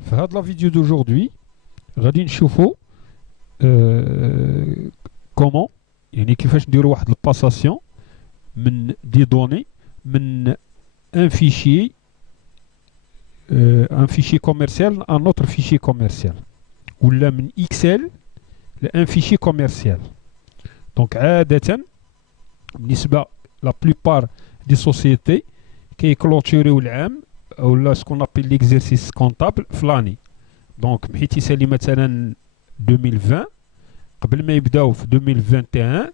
في هاد لا فيديو d'aujourd'hui غادي نشوفوا كومون يعني كيفاش نديروا واحد الباساسيون من دي دوني من ان فيشي ان فيشي كوميرسيال ان اوتر فيشي كوميرسيال ولا من اكسل لان فيشي كوميرسيال. دونك عادة بالنسبة لا بلوبار دي سوسيتي كيكلوتوريو العام ولا سكون ابيل ليكزيرسيس كونطابل فلاني. دونك بحيث يسالي مثلا 2020 قبل ما يبداو في 2021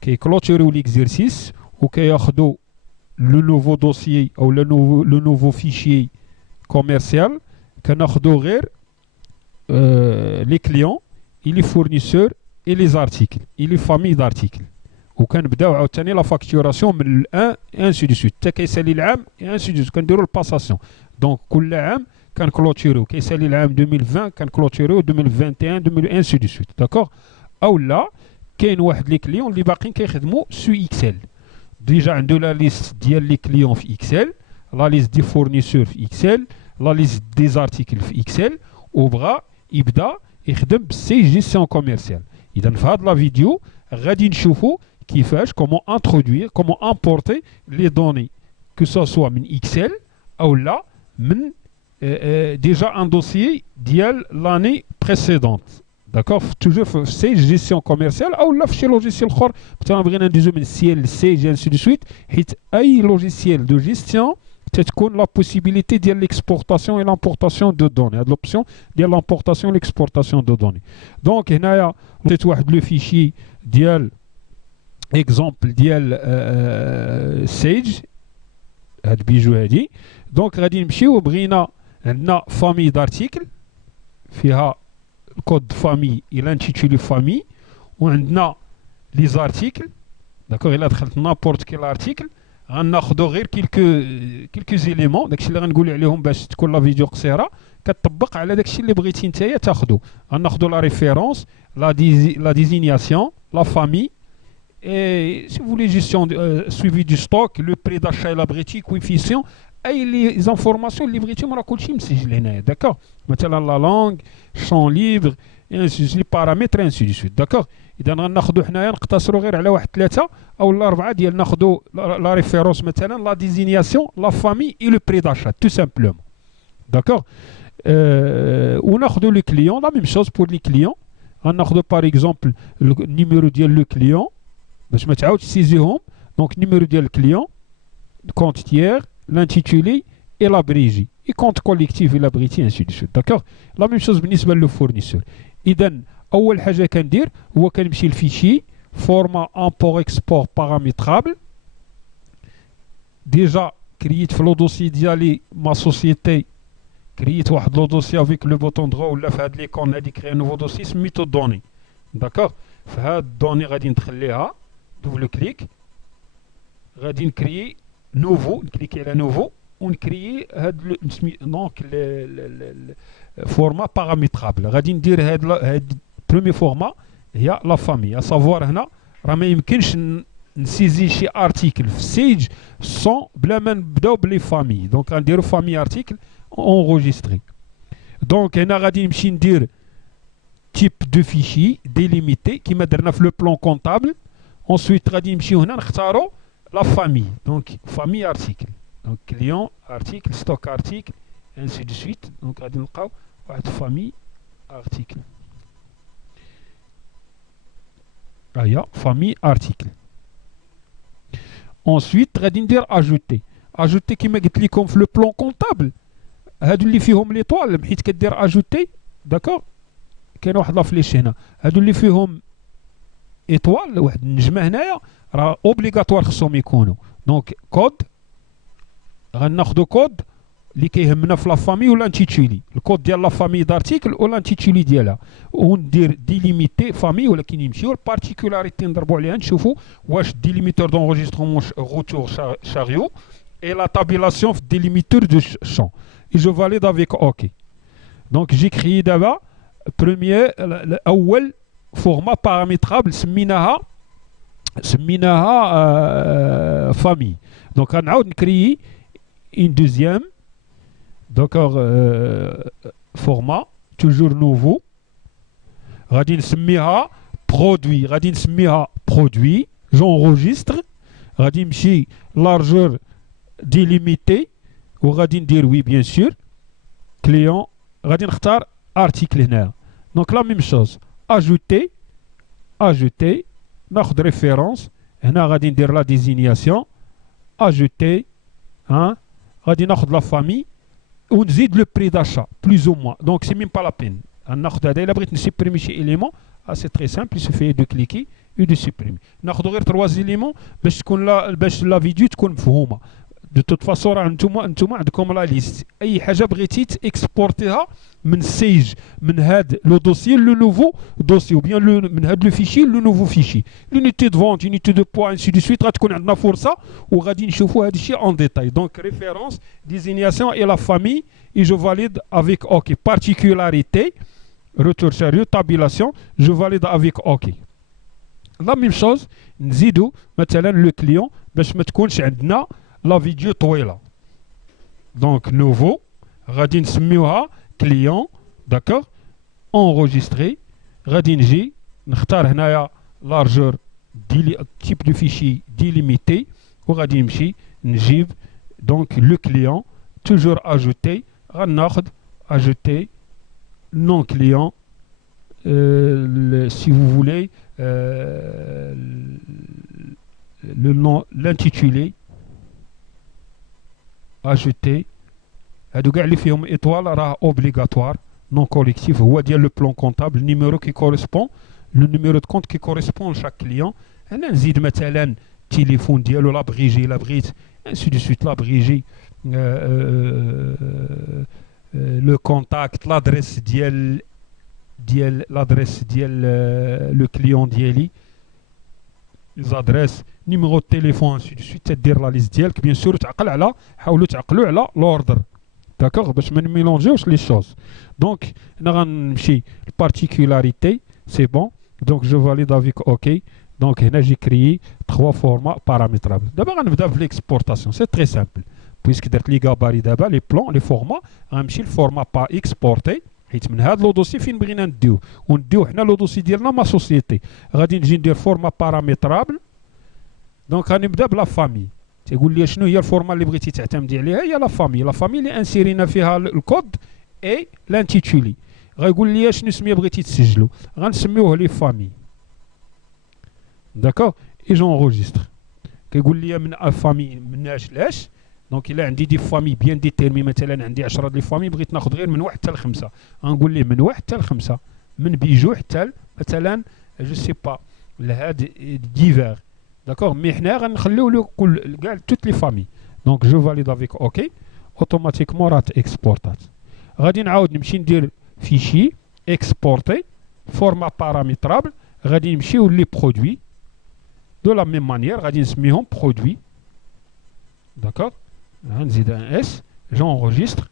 كيكلوتوريو ليكزيرسيس وكياخدو لو نوفو دوسيي او لو نوفو فيشي كوميرسيال كناخدو غير لي كليون اي لي فورنيسور اي لي زارتيكل اي لي فامي دارتيكل وكنبداو عاوتاني لا فاكتوراسيون من الان انسي دو سويت حتى كيسالي العام انسي دو سويت كنديرو الباساسيون. دونك كل عام كنكلوتيرو كيسالي العام 2020 كنكلوتيرو 2021 2000 انسي دو سويت داكوغ. او لا كاين واحد لي كليون اللي باقيين كيخدموا سو اكسل ديجا عنده لا ليست ديال لي كليون في اكسل لا ليست دي فورنيسور في اكسل لا ليست دي زارتيكل في اكسل وبغى يبدا يخدم بالسي جيستيون كوميرسيال. اذا في هاد لا فيديو غادي نشوفوا كيفاش كومون انترودوير كومون امبورتي لي دوني كو سو سوا من اكسل او لا من déjà un dossier ديال l'année précédente. D'accord, toujours في سي جيستيون كوميرسيال او لا في شي لوجيسيال اخر مثلا بغينا ندوزو من سي لسي جي انسي دو سويت حيت اي لوجيسيال دو جيستيون تتكون لا بوسيبيليتي ديال ليكسبورتاسيون اي لامبورتاسيون دو دوني. هاد لوبسيون ديال لامبورتاسيون ليكسبورتاسيون دو دوني. دونك هنايا لقيت واحد لو فيشي ديال اكزومبل ديال سيج هاد بيجو هادي. دونك غادي نمشيو بغينا عندنا فامي دارتيكل فيها كود فامي الى انتيتولي فامي وعندنا لي زارتيكل داكوغ. الا دخلت نابورت كيل ارتيكل غناخدو غير كيلكو زيليمون داكشي اللي غنقول عليهم باش تكون لا فيديو قصيره كتطبق على داكشي اللي بغيتي نتايا تاخدو. غناخدو لا ريفيرونس لا ديزينياسيون لا فامي et si vous voulez gestion suivi du stock le prix d'achat et la بغيتي coefficient اي لي زانفورماسيون اللي بغيتي راه كلشي مسجل هنايا داكوغ. مثلا لا لونغ شون ليبر لي بارامتر انسي دو سويت داكوغ. اذا غناخذوا حنايا نقتصروا غير على واحد ثلاثه او لا اربعه ديال ناخذوا لا ريفيرونس مثلا لا ديزينياسيون لا فامي اي لو بري داشا تو سامبلومون داكوغ. وناخذوا لو كليون لا ميم شوز بور لي كليون غناخذوا باغ اكزومبل النيميرو ديال لو كليون باش ما تعاودش تسيزيهم. دونك نيميرو ديال الكليون كونت تيير l'intitulé et l'abrégé et compte collectif et l'abrégé ainsi de suite. D'accord. La même chose بالنسبه للفورنيسور. اذا اول حاجه كندير هو كنمشي للفيشي فورما امبور اكسبور بارامترابل ديجا كرييت في لو دوسي ديالي ما سوسيتي كرييت واحد لو دوسي افيك لو بوطون درو ولا في هاد ليكون هادي كري نوفو دوسي سميتو دوني داكوغ. في هاد الدوني غادي ندخل ليها دوبل كليك غادي نكريي نوفو نكليكي على نوفو ونكريي هاد دونك فورما بارامترابل. غادي ندير هاد بروميير فورما هي لا فامي سافوار. هنا راه ما يمكنش نسيزي شي ارتيكل في سيج سون بلا ما نبداو بلي فامي. دونك غنديرو فامي ارتيكل اونغوجيستري. دونك هنا غادي نمشي ندير تيب دو فيشي ديليميتي كيما درنا في لو بلان كونطابل. انسويت غادي نمشيو هنا نختارو la famille, donc famille article, donc client article, stock article, ainsi de suite. Donc غادي نلقاو واحد famille article. هيا famille article. Ensuite غادي ندير ajouter كيما قلت لكم في لو بلان كونطابل هادو اللي فيهم ليطوال حيت كدير ajouter داكوغ. كاين واحد لا فليش هنا هادو اللي فيهم ايطوال واحد النجمه هنايا راه اوبليغاتوار خصهم يكونوا. دونك كود غناخذوا كود اللي كيهمنا في لا فامي ولا انتيتولي الكود ديال لا فامي دارتيكل ولا انتيتولي ديالها وندير ديليميتي فامي ولكن يمشيو البارتيكولاريتي نضربوا عليها نشوفوا واش ديليميتور دونجسترومون روتور شاريو اي لا تابيلاسيون في ديليميتور دو شون اي جو فاليد افيك اوكي. دونك جي كريي دابا بروميير اول فورما بارامترابل سميناها famille. Donc on a créé une deuxième d'accord format toujours nouveau غادي نسميها produit j'enregistre غادي نمشي largeur délimitée وغادي ندير oui bien sûr client غادي نختار article هنا donc la même chose ajouter ناخذ référence هنا غادي ندير la désignation ajouter غادي ناخذ la famille ونزيد le prix d'achat plus ou moins donc c'est même pas la peine ناخذ هذا الا بغيت نسيبريمي شي élément c'est très simple il suffit de cliquer et de supprimer ناخذ غير 3 éléments باش تكون باش لا فيديو تكون مفهومه de toute façon راه انتم عندكم لا ليست اي حاجه بغيتي تاكسبورتيها من سيج من هاد لو دوسيي لو نوفو دوسيي ou bien من هاد لو فيشي لو نوفو فيشي l'unité de vente unité de poids ainsi de suite غتكون عندنا فرصه وغادي نشوفوا هذا الشيء en détail donc référence désignation et la famille et je valide avec OK particularité retour sérieux tabulation je valide avec OK la même chose نزيدوا مثلا لو كليون باش ما تكونش عندنا لا فيديو طويله دونك نوفو غادي نسميوها كليون داكوغ انغوجيستري غادي نجي نختار هنايا لارجور تيب دو فيشي ديليميتي وغادي نمشي نجيب دونك لو كليون توجور اجوتي غناخذ اجوتي non client si vous voulez le nom l'intitulé ajouter هادو كاع اللي فيهم étoile راه obligatoire non collectif هو ديال le plan comptable numéro qui correspond le numéro de compte qui correspond à chaque client انا نزيد مثلا التليفون ديالو لا بغيجي لا بغيت ainsi de suite لا بغيجي le contact l'adresse ديال l'adresse ديال le client ديالي les adresses numéro de téléphone ainsi de suite تدير لا ليست ديالك bien sûr حاولوا تعقلوا على l'ordre d'accord باش ما نميلونجيوش لي شوز دونك انا غنمشي particularité c'est bon donc je valide avec OK donc هنا j'ai créé 3 formats paramétrables دابا غنبدا في l'exportation c'est très simple puisque درت لي غاباري دابا لي بلون لي فورما غنمشي للفورما با اكسبورتي حيت من هذا لو دوسي فين بغينا نديو حنا لو دوسي ديالنا ما سوسيتي غادي نجي ندير فورما بارامترابل دونك غنبدا بلا فامي تيقول لي شنو هي الفورما اللي بغيتي تعتمدي عليها هي لا فامي اللي انسيرينا فيها الكود اي لانتيتولي غايقول لي شنو سميه بغيتي تسجلو غنسميوه لي فامي داكوغ اي جونغوجيستر كيقول لي من فامي مناش لاش دونك الا عندي دي فامي بيان ديتيرمي مثلا عندي 10 دي فامي بغيت ناخذ غير من 1 حتى ل 5 غنقول ليه من 1 حتى ل 5 من بيجو حتى مثلا جو سي با لهاد ديفير داكوغ مي حنا غنخليو له كل كاع توت لي فامي دونك جو فاليد افيك اوكي اوتوماتيكمون راه اكسبورتات غادي نعاود نمشي ندير فيشي اكسبورتي فورما بارامترابل غادي نمشيو لي برودوي دو لا ميم مانيير غادي نسميهم برودوي داكوغ نزيد ان اس جونغوجيستر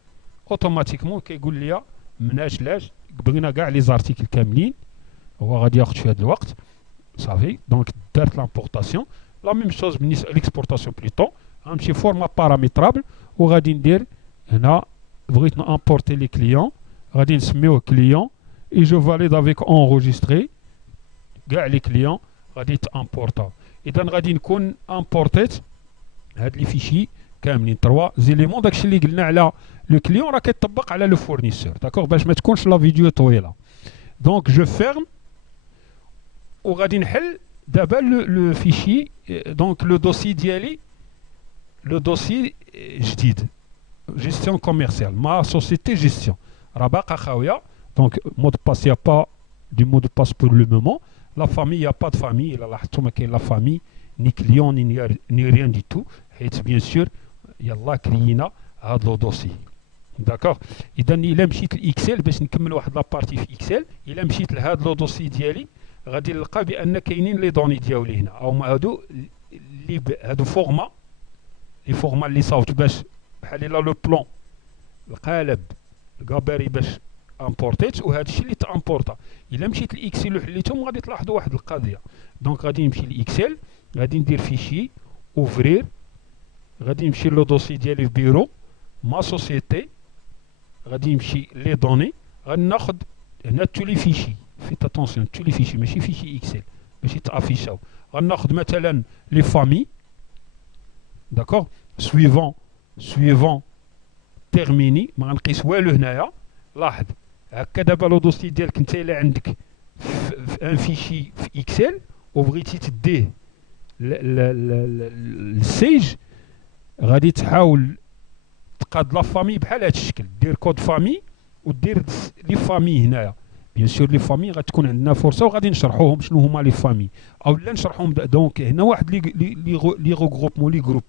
اوتوماتيكمون كيقول لي مناش لاش بغينا كاع لي زارتيكل كاملين هو غادي ياخذ شويه الوقت صافي دونك دارت لامبورطاسيون لا ميم شوز بالنسبه ليكسبورطاسيون بليتو غنمشي فورما بارامترابل وغادي ندير هنا بغيت نامبورتي لي كليون غادي نسميوه كليون اي جو فاليد افيك انغوجيستري كاع لي كليون غادي تامبورطاو اذا غادي نكون امبورتيت هاد لي فيشي كاملين 3 زيليمون داكشي اللي قلنا على لو كليون راه كيطبق على لو فورنيسور داكوغ باش ما تكونش لا فيديو طويله دونك جو فيرم وغادي نحل دابا لو فيشي دونك لو دوسي ديالي لو دوسي جديد جيستيون كوميرسيال ما سوسيتي جيستيون راه باقا خاويه دونك مود باس يا با دو مود باس بور لو مومون لا فامي يا با د فامي الا لاحظتوا ما كاين لا فامي ني كليون ني ريان دي تو حيت بيان سور يلا كرينا هاد لو دوسي داكوغ اذا الا مشيت لاكسل باش نكمل واحد لابارتي في اكسل الا مشيت لهاد لو دوسي ديالي غادي نلقى بان كاينين لي دوني ديالي هنا او هادو اللي هادو فورما لي فورما اللي صاوبت باش بحال الا لو بلون القالب الكاباري باش امبورتيت وهذا الشيء اللي تامبورتا الا مشيت لاكسل وحليتهم غادي تلاحظوا واحد القضيه دونك غادي نمشي لاكسل غادي ندير فيشي اوفرير غادي نمشي لو دوسي ديالي في بيرو ما سوسيتي غادي يمشي لي دوني غناخد هنا تو لي فيشي فيت اتونسيون تو لي فيشي ماشي فيشي اكسل باش يتافيشاو غناخد مثلا لي فامي داكوغ سويفون تيرميني ما غنقيس والو هنايا لاحظ هكا دابا لو دوسي ديالك انت الا عندك في ان فيشي في اكسل وبغيتي تديه للسيج غادي تحاول تقاد لا فامي بحال هذا الشكل دير كود فامي ودير لي فامي هنايا بيان سور لي فامي غتكون عندنا فرصه وغادي نشرحوهم شنو هما لي فامي او لا نشرحهم دونك هنا واحد لي غروبمون لي جروب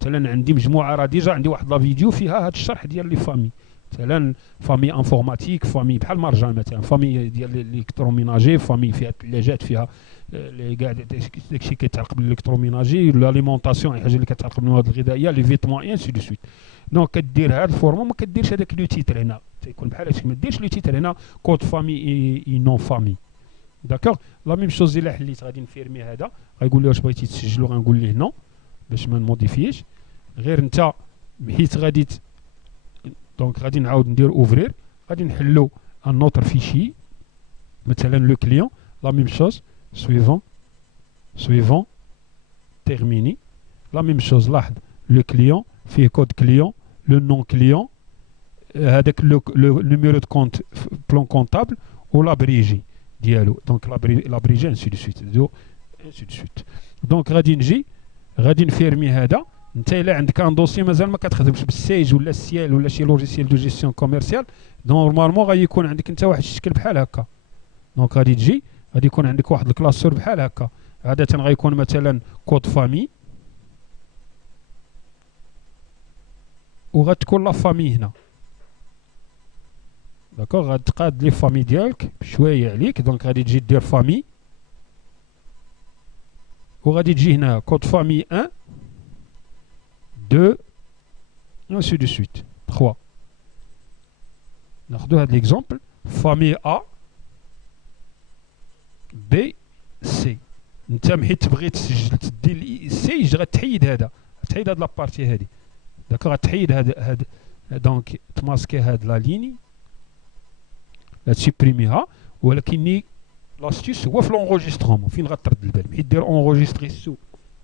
مثلا عندي مجموعه راه ديجا عندي واحد لا فيديو فيها هذا الشرح ديال لي فامي مثلا فامي انفورماتيك فامي بحال مرجان مثلا فامي ديال الالكتروميناجي فامي فيها الثلاجات فيها كاع داكشي كيتعلق بالالكتروميناجي لاليمونطاسيون اي حاجه اللي كتعلق بالمواد الغذائيه لي فيتمون انسي دو سويت دونك كدير هاد الفورما ما كديرش هذاك لو تيتر هنا تيكون بحال هادشي ما ديرش لو تيتر هنا كود فامي اي نون فامي داكوغ لا ميم شوز الا حليت غادي نفيرمي هذا غايقول لي واش بغيتي تسجلو غنقول ليه نو باش ما نموديفيش غير انت حيت غادي دونك غادي نعاود ندير اوفرير غادي نحلو ان اوتر فيشي مثلا لو كليون لا ميم شوز suivant terminé la même chose لاحظ le client فيه كود كليون le nom client هذاك le numéro de compte plan comptable ou l'abrégé ديالو دونك l'abrégé ainsi de suite ainsi de suite دونك غادي نفيرمي هذا انت الا عندك ان دوسي مازال ما كتخدمش بالسيج ولا السيال ولا شي لوجيسيال دو جيستيون كوميرسيال نورمالمون غادي يكون عندك انت واحد الشكل بحال هكا دونك غادي يكون عندك واحد الكلاسور بحال هكا عاده غيكون مثلا كود فامي وغتكون لا فامي هنا داكوغ غتقاد لي فامي ديالك بشويه عليك دونك غادي تجي دير فامي وغادي تجي هنا كود فامي 1 2 ainsi de suite 3 ناخذ هذا ليكزامبل فامي A B C انت حيت تبغي تسجل تدي السيج غتحيد هذا تحيد هاد لابارتي هادي داك غتحيد هاد دونك تماسكي هاد لا ليني لا تسيبريميها ولكن لاستيس هو في لونغوجيسترومون فين غترد البال حيت دير اونغوجيستري سو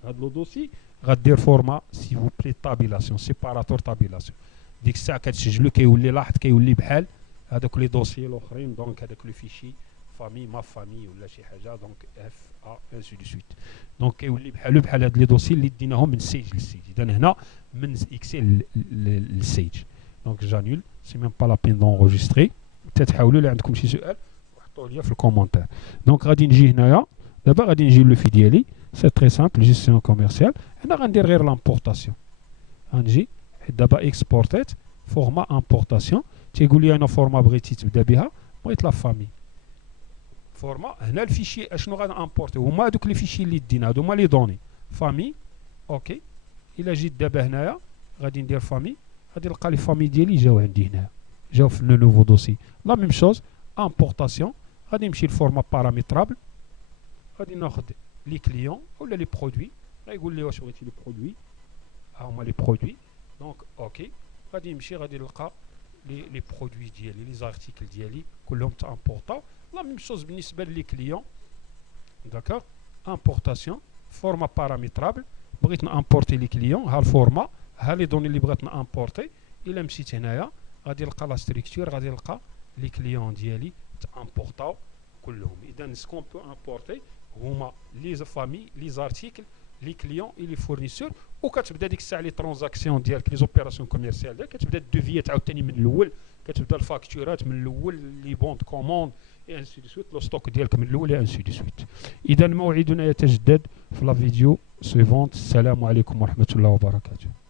هاد لو دوسي غدير فورما سي فو بلي طابيلاسيون سيباراتور طابيلاسيون ديك الساعه كتسجلو كيولي لاحظ كيولي بحال هذوك لي دوسيي الاخرين دونك هذاك لو فيشي فامي ما فامي ولا شي حاجه دونك اف ا انسي دو سويت دونك كيولي بحال هاد لي دوسي اللي ديناهم من سيج للسيج اذا هنا من اكسل للسيج دونك جانول سي ميم با لا بين دونغوجيستري تتحاولوا الا عندكم شي سؤال حطوه لي في الكومونتير دونك غادي نجي هنايا دابا غادي نجي لو في ديالي سي تري سامبل جيستيون كوميرسيال هنا غندير غير لامبورطاسيون غنجي حيت دابا اكسبورتيت فورما امبورطاسيون تيقول لي انا فورما بغيتي تبدا بها بغيت لا فامي فورما هنا الفيشي اشنو غادي امبورتي هما هذوك لي فيشي اللي دينا هادو هما لي دوني فامي اوكي الا جيت دابا هنايا غادي ندير فامي غادي نلقى لي فامي ديالي جاو عندي هنا جاو في لو نوفو دوسي لا ميم شوز امبورطاسيون غادي نمشي لفورما باراميترابل غادي ناخذ لي كليون ولا لي برودوي غايقول لي واش بغيتي لي برودوي ها هما لي برودوي دونك اوكي غادي نمشي غادي نلقى لي برودوي ديالي لي زارتيكل ديالي كلهم تامبورطاو لا ميم شوز بالنسبه لي كليون داكوغ امبورطاسيون فورما باراميترابل بغيت نامبورتي لي كليون ها الفورما ها لي دوني اللي بغيت نامبورتي الا مشيت هنايا غادي نلقى لا ستركتور غادي نلقى لي كليون ديالي تامبورطاو كلهم اذا سكون بو امبورتي هما لي فامي لي زارتيكل لي كليون اي لي فورنيسور وكتبدا ديك الساعه لي ترانزاكسيون ديالك لي زوبيراسيون كوميرسيال ديالك كتبدا الدوفيات عاوتاني من الاول كتبدا الفاكتورات من الاول لي بون دو كوموند اي انسي دو سويت لو ستوك ديالك من الاول اي انسي دو سويت اذا موعدنا يتجدد في لا فيديو سويفونت السلام عليكم ورحمه الله وبركاته